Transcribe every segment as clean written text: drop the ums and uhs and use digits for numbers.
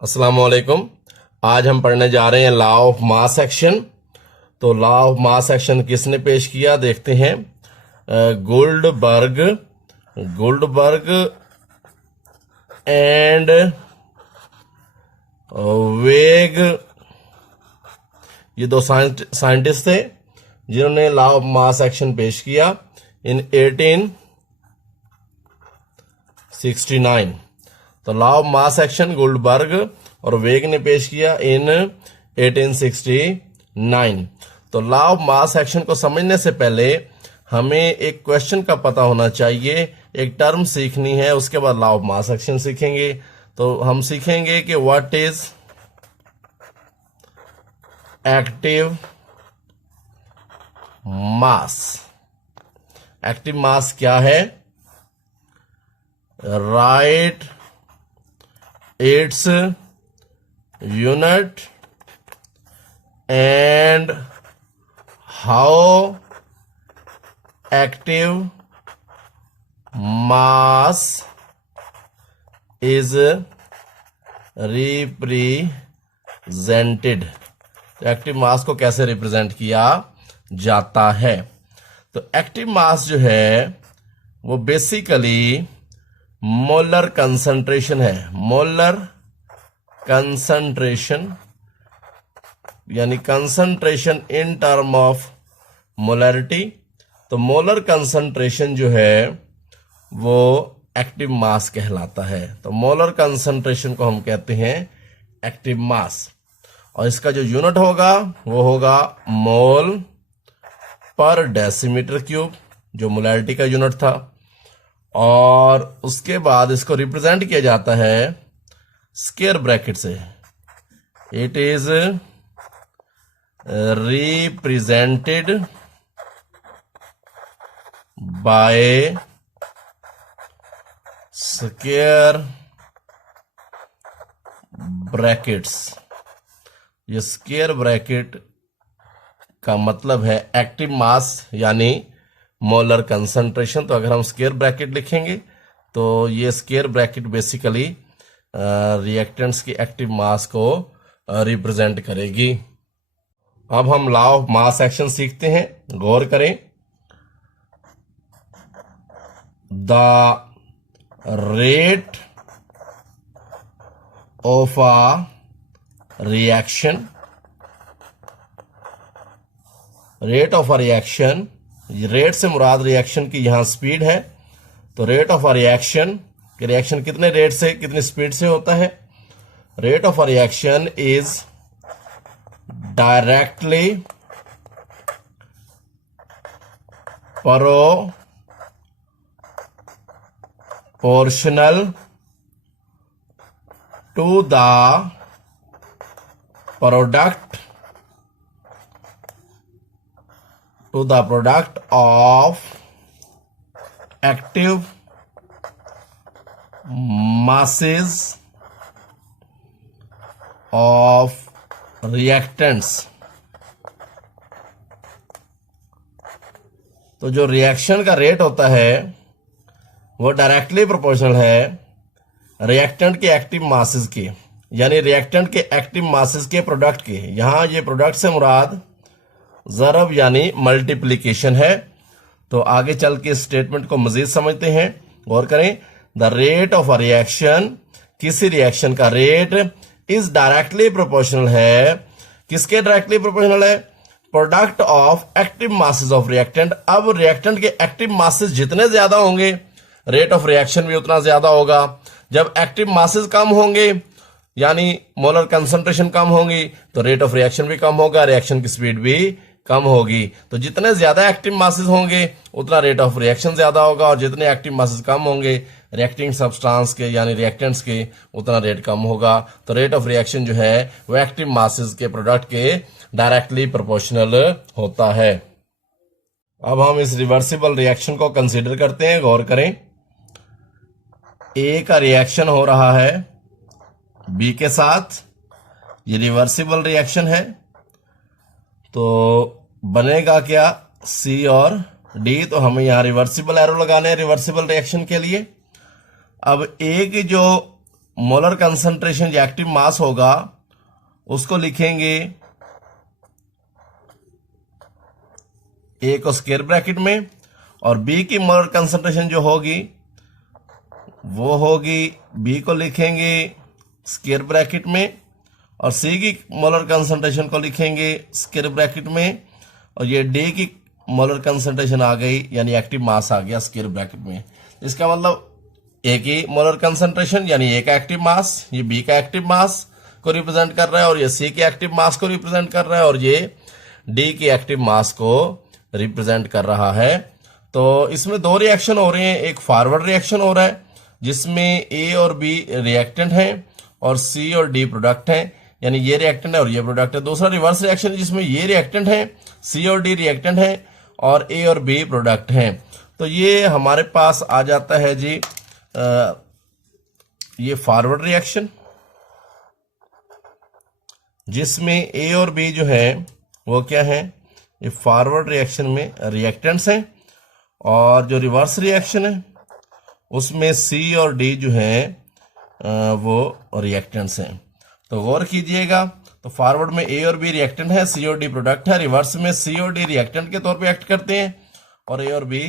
अस्सलाम वालेकुम। आज हम पढ़ने जा रहे हैं लॉ ऑफ मास एक्शन। तो लॉ ऑफ मास एक्शन किसने पेश किया देखते हैं। गोल्डबर्ग गोल्डबर्ग एंड वेग, ये दो साइंटिस्ट थे जिन्होंने लॉ ऑफ मास एक्शन पेश किया इन 1869। तो law of mass action Goldberg और वेग ने पेश किया इन 1869। तो लॉ ऑफ मास एक्शन को समझने से पहले हमें एक क्वेश्चन का पता होना चाहिए, एक टर्म सीखनी है, उसके बाद लॉ ऑफ मास एक्शन सीखेंगे। तो हम सीखेंगे कि what is active mass. Active mass क्या है? Right its unit and how active mass is represented। तो एक्टिव मास को कैसे रिप्रेजेंट किया जाता है? तो एक्टिव मास जो है वो बेसिकली मोलर कंसंट्रेशन है। मोलर कंसंट्रेशन यानी concentration in term of molarity. तो मोलर कंसंट्रेशन जो है वो एक्टिव मास कहलाता है। तो मोलर कंसंट्रेशन को हम कहते हैं एक्टिव मास, और इसका जो यूनिट होगा वो होगा मोल पर डेसीमीटर क्यूब, जो मोलरिटी का यूनिट था। और उसके बाद इसको रिप्रेजेंट किया जाता है स्क्वायर ब्रैकेट से। It is represented by square brackets. ये स्क्वायर ब्रैकेट का मतलब है एक्टिव मास यानी मोलर कंसंट्रेशन। तो अगर हम स्क्वायर ब्रैकेट लिखेंगे तो ये स्क्वायर ब्रैकेट बेसिकली रिएक्टेंट्स की एक्टिव मास को रिप्रेजेंट करेगी। अब हम लॉ ऑफ मास एक्शन सीखते हैं, गौर करें। The rate of a reaction, rate of a reaction, rate से मुराद रिएक्शन की यहां स्पीड है। तो रेट ऑफ अ रिएक्शन, कि रिएक्शन कितने रेट से कितनी स्पीड से होता है। Rate of a reaction is directly proportional to the product of active masses of reactants। तो जो रिएक्शन का रेट होता है वो डायरेक्टली प्रोपोर्शनल है रिएक्टेंट के एक्टिव मासेस के, यानी रिएक्टेंट के एक्टिव मासेस के प्रोडक्ट के। यहां ये प्रोडक्ट से मुराद ज़रब यानी मल्टीप्लिकेशन है। तो आगे चल के स्टेटमेंट को मजीद समझते हैं, गौर करें। The rate of a reaction, किसी रिएक्शन का रेट इज डायरेक्टली प्रोपोर्शनल है, किसके डायरेक्टली प्रोपोर्शनल है? Product of active masses of reactant. अब रिएक्टेंट के एक्टिव मासेस जितने ज्यादा होंगे रेट ऑफ रिएक्शन भी उतना ज्यादा होगा। जब एक्टिव मासेस कम होंगे यानी मोलर कंसंट्रेशन कम होगी तो रेट ऑफ रिएक्शन भी कम होगा, रिएक्शन की स्पीड भी कम होगी। तो जितने ज्यादा एक्टिव मासेस होंगे उतना रेट ऑफ रिएक्शन ज्यादा होगा, और जितने एक्टिव मासेस कम होंगे रिएक्टिंग सब्सटेंस के यानी रिएक्टेंट्स के उतना रेट कम होगा। तो रेट ऑफ रिएक्शन जो है वो एक्टिव मासेस के प्रोडक्ट के डायरेक्टली प्रोपोर्शनल होता है। अब हम इस रिवर्सिबल रिएक्शन को कंसीडर करते हैं, गौर करें। ए का रिएक्शन हो रहा है बी के साथ, ये रिवर्सिबल रिएक्शन है। तो बनेगा क्या? सी और डी। तो हमें यहां रिवर्सिबल एरो लगाने हैं रिवर्सिबल रिएक्शन के लिए। अब ए की जो मोलर कंसंट्रेशन जो एक्टिव मास होगा उसको लिखेंगे ए को स्क्वायर ब्रैकेट में, और बी की मोलर कंसंट्रेशन जो होगी वो होगी, बी को लिखेंगे स्क्वायर ब्रैकेट में, और सी की मोलर कंसंट्रेशन को लिखेंगे स्क्वायर ब्रैकेट में, और ये डी की मोलर कंसंट्रेशन आ गई यानी एक्टिव मास आ गया स्क्वायर ब्रैकेट में। इसका मतलब ए की मोलर कंसंट्रेशन यानी ए का एक्टिव मास, ये बी का एक्टिव मास को रिप्रेजेंट कर रहा है, और ये सी के एक्टिव मास को रिप्रेजेंट कर रहा है, और ये डी की एक्टिव मास को रिप्रेजेंट कर रहा है। तो इसमें दो रिएक्शन हो रहे हैं, एक फॉरवर्ड रिएक्शन हो रहा है जिसमें ए और बी रिएक्टेंट हैं और सी और डी प्रोडक्ट हैं, यानी ये रिएक्टेंट है और ये प्रोडक्ट है। दूसरा रिवर्स रिएक्शन जिसमें ये रिएक्टेंट है, सी और डी रिएक्टेंट है और ए और बी प्रोडक्ट हैं। तो ये हमारे पास आ जाता है जी ये फॉरवर्ड रिएक्शन जिसमें ए और बी जो है वो क्या है, ये फॉरवर्ड रिएक्शन में रिएक्टेंट्स हैं, और जो रिवर्स रिएक्शन है उसमें सी और डी जो है वो रिएक्टेंट्स हैं। तो गौर कीजिएगा, तो फॉरवर्ड में ए और बी रिएक्टेंट है, सी और डी प्रोडक्ट है, रिवर्स में सी और डी रिएक्टेंट के तौर पे एक्ट करते हैं और ए और बी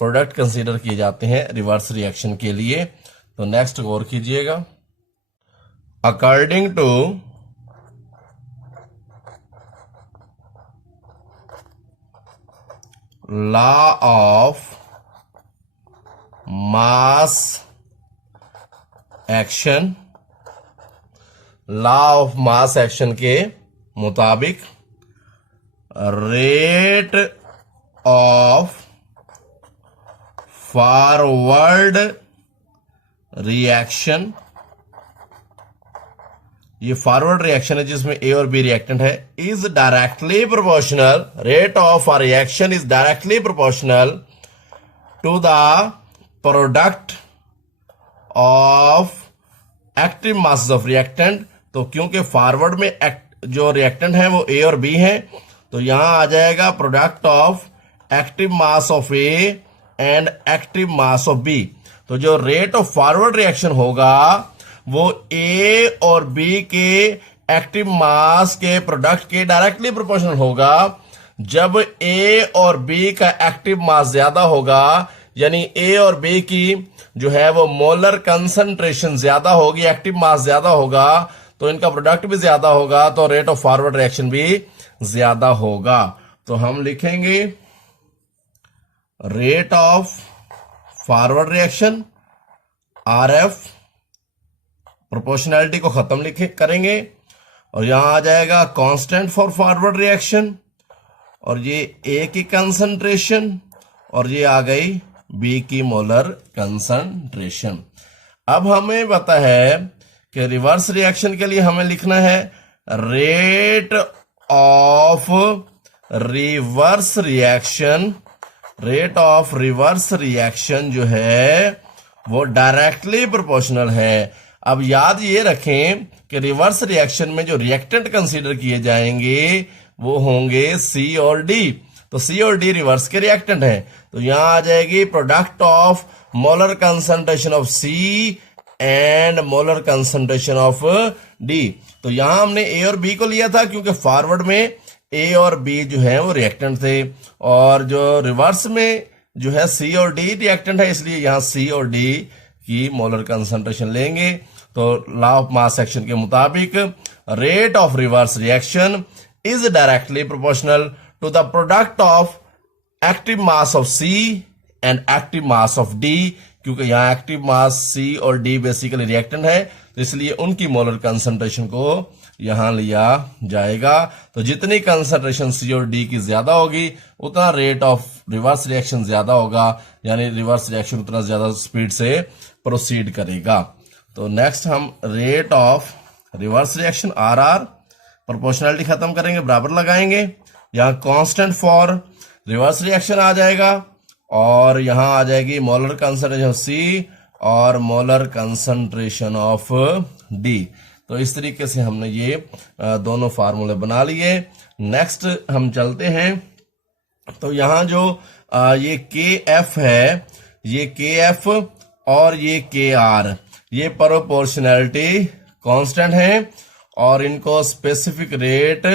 प्रोडक्ट कंसीडर किए जाते हैं रिवर्स रिएक्शन के लिए। तो नेक्स्ट गौर कीजिएगा, according to law of mass action, law of mass action के मुताबिक रेट ऑफ फॉरवर्ड रिएक्शन, ये फॉरवर्ड रिएक्शन है जिसमें ए और बी रिएक्टेंट है, is directly proportional, rate of a reaction is directly proportional to the product of active masses of reactant. तो क्योंकि forward में जो रिएक्टेंट है वो ए और बी है, तो यहां आ जाएगा product of active mass of A and active mass of B. तो जो रेट ऑफ फॉरवर्ड रिएक्शन होगा वो ए और बी के एक्टिव मास के प्रोडक्ट के डायरेक्टली प्रोपोर्शनल होगा। जब ए और बी का एक्टिव मास ज्यादा होगा, यानी ए और बी की जो है वो मोलर कंसंट्रेशन ज्यादा होगी, एक्टिव मास ज्यादा होगा, तो इनका प्रोडक्ट भी ज्यादा होगा, तो रेट ऑफ फॉरवर्ड रिएक्शन भी ज्यादा होगा। तो हम लिखेंगे rate of forward reaction R F, proportionality को खत्म करेंगे और यहां आ जाएगा कांस्टेंट फॉर फॉरवर्ड रिएक्शन, और ये ए की कंसंट्रेशन और ये आ गई बी की मोलर कंसंट्रेशन। अब हमें पता है कि रिवर्स रिएक्शन के लिए हमें लिखना है rate of reverse reaction, rate of reverse reaction जो है वो डायरेक्टली प्रोपोर्शनल है। अब याद ये रखें कि रिवर्स रिएक्शन में जो रिएक्टेंट कंसीडर किए जाएंगे वो होंगे सी और डी। तो सी और डी रिवर्स के रिएक्टेंट हैं, तो यहां आ जाएगी product of molar concentration of C and molar concentration of D. तो यहां हमने ए और बी को लिया था क्योंकि फॉरवर्ड में ए और बी जो है वो रिएक्टेंट थे, और जो रिवर्स में जो है सी और डी रिएक्टेंट है, इसलिए यहां सी और डी की मोलर कंसंट्रेशन लेंगे। तो लॉ ऑफ मास एक्शन के मुताबिक rate of reverse reaction is directly proportional to the product of active mass of C and active mass of D, क्योंकि यहां एक्टिव मास सी और डी बेसिकली रिएक्टेंट है, तो इसलिए उनकी मोलर कंसंट्रेशन को यहां लिया जाएगा। तो जितनी कंसंट्रेशन सी और डी की ज्यादा होगी उतना रेट ऑफ रिवर्स रिएक्शन ज्यादा होगा, यानी रिवर्स रिएक्शन उतना ज्यादा स्पीड से प्रोसीड करेगा। तो नेक्स्ट हम rate of reverse reaction R R, proportionality खत्म करेंगे, बराबर लगाएंगे, यहां कांस्टेंट फॉर रिवर्स रिएक्शन आ जाएगा और यहां आ जाएगी मोलर कंसंट्रेशन ऑफ सी और मोलर कंसंट्रेशन ऑफ डी। तो इस तरीके से हमने ये दोनों फार्मूले बना लिए। नेक्स्ट हम चलते हैं, तो यहां जो ये के एफ है, ये के एफ और ये के आर, ये प्रोपोर्शनैलिटी कांस्टेंट है और इनको specific rate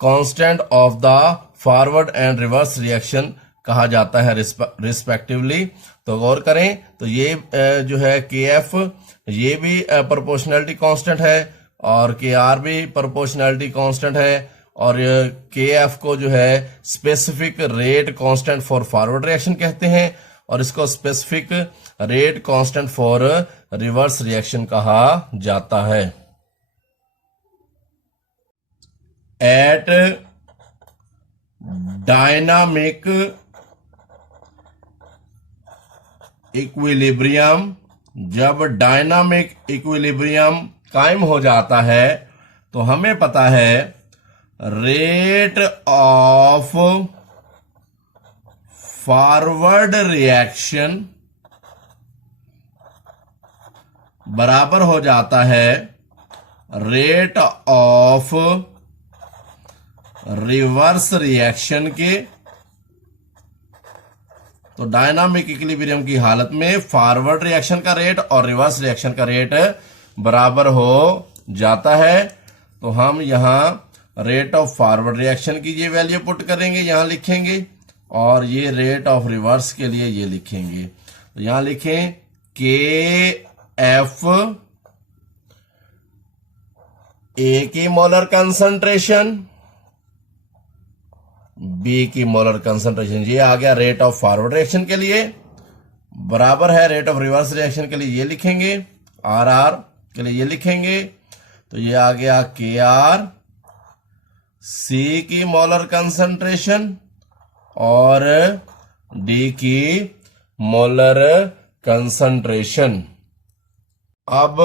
constant of the forward and reverse reaction कहा जाता है रिस्पेक्टिवली। तो गौर करें तो ये जो है के एफ ये भी प्रोपोर्शनैलिटी कांस्टेंट है और के आर भी प्रोपोर्शनैलिटी कांस्टेंट है और के एफ को जो है specific rate constant for forward reaction कहते हैं और इसको specific rate constant for reverse reaction कहा जाता है। एट डायनामिक इक्विलिब्रियम, जब डायनामिक इक्विलिब्रियम कायम हो जाता है तो हमें पता है रेट ऑफ फॉरवर्ड रिएक्शन बराबर हो जाता है रेट ऑफ रिवर्स रिएक्शन के। तो डायनामिक इक्विलिब्रियम की हालत में फॉरवर्ड रिएक्शन का रेट और रिवर्स रिएक्शन का रेट बराबर हो जाता है। तो हम यहां रेट ऑफ फॉरवर्ड रिएक्शन की ये वैल्यू पुट करेंगे, यहां लिखेंगे और ये रेट ऑफ रिवर्स के लिए ये लिखेंगे। तो यहां लिखें के एफ ए की मोलर कंसंट्रेशन, बी की मोलर कंसंट्रेशन, ये आ गया रेट ऑफ फॉरवर्ड रिएक्शन के लिए, बराबर है रेट ऑफ रिवर्स रिएक्शन के लिए ये लिखेंगे, आर आर के लिए ये लिखेंगे। तो ये आ गया के आर सी की मोलर कंसंट्रेशन और डी की मोलर कंसंट्रेशन। अब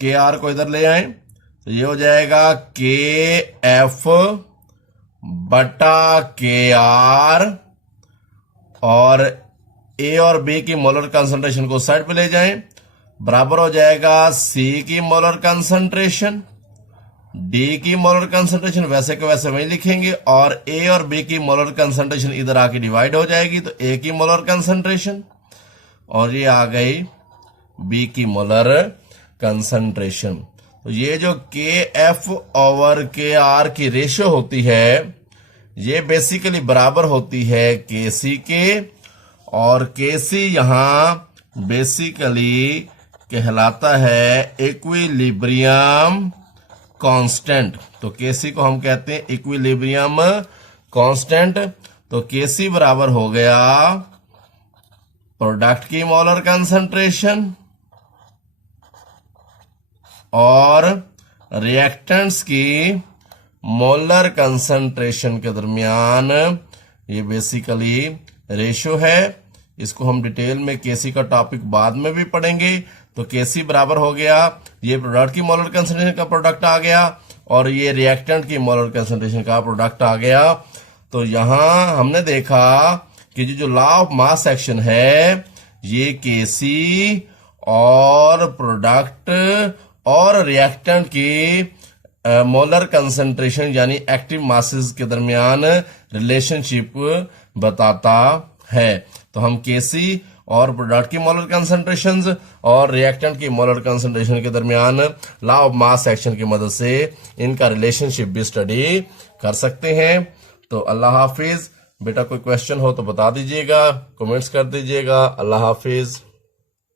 के आर को इधर ले आए तो ये हो जाएगा के एफ बटा के आर और ए और बी की मोलर कंसंट्रेशन को साइड पे ले जाएं, बराबर हो जाएगा सी की मोलर कंसंट्रेशन, डी की मोलर कंसंट्रेशन वैसे के वैसे वही लिखेंगे और ए और बी की मोलर कंसंट्रेशन इधर आके डिवाइड हो जाएगी तो ए की मोलर कंसंट्रेशन और ये आ गई बी की मोलर कंसंट्रेशन। तो ये जो के एफ ओवर के आर की रेशियो होती है ये बेसिकली बराबर होती है के सी के, और के सी यहां बेसिकली कहलाता है इक्विलिब्रियम कांस्टेंट। तो के सी को हम कहते हैं इक्विलिब्रियम कांस्टेंट। तो के सी बराबर हो गया प्रोडक्ट की मोलर कंसंट्रेशन और रिएक्टेंट्स की मोलर कंसंट्रेशन के दरमियान, ये बेसिकली रेशियो है। इसको हम डिटेल में केसी का टॉपिक बाद में भी पढ़ेंगे। तो केसी बराबर हो गया, ये प्रोडक्ट की मोलर कंसंट्रेशन का प्रोडक्ट आ गया और ये रिएक्टेंट की मोलर कंसंट्रेशन का प्रोडक्ट आ गया। तो यहां हमने देखा कि जो लॉ ऑफ मास एक्शन है ये केसी और प्रोडक्ट और रिएक्टेंट की मोलर कंसंट्रेशन यानी एक्टिव मासेस के दरमियान रिलेशनशिप बताता है। तो हम केसी और प्रोडक्ट की मोलर कंसंट्रेशंस और रिएक्टेंट की मोलर कंसंट्रेशन के दरमियान लॉ ऑफ मास एक्शन की मदद से इनका रिलेशनशिप भी स्टडी कर सकते हैं। तो अल्लाह हाफिज। बेटा कोई क्वेश्चन हो तो बता दीजिएगा, कमेंट्स कर दीजिएगा। अल्लाह हाफिज।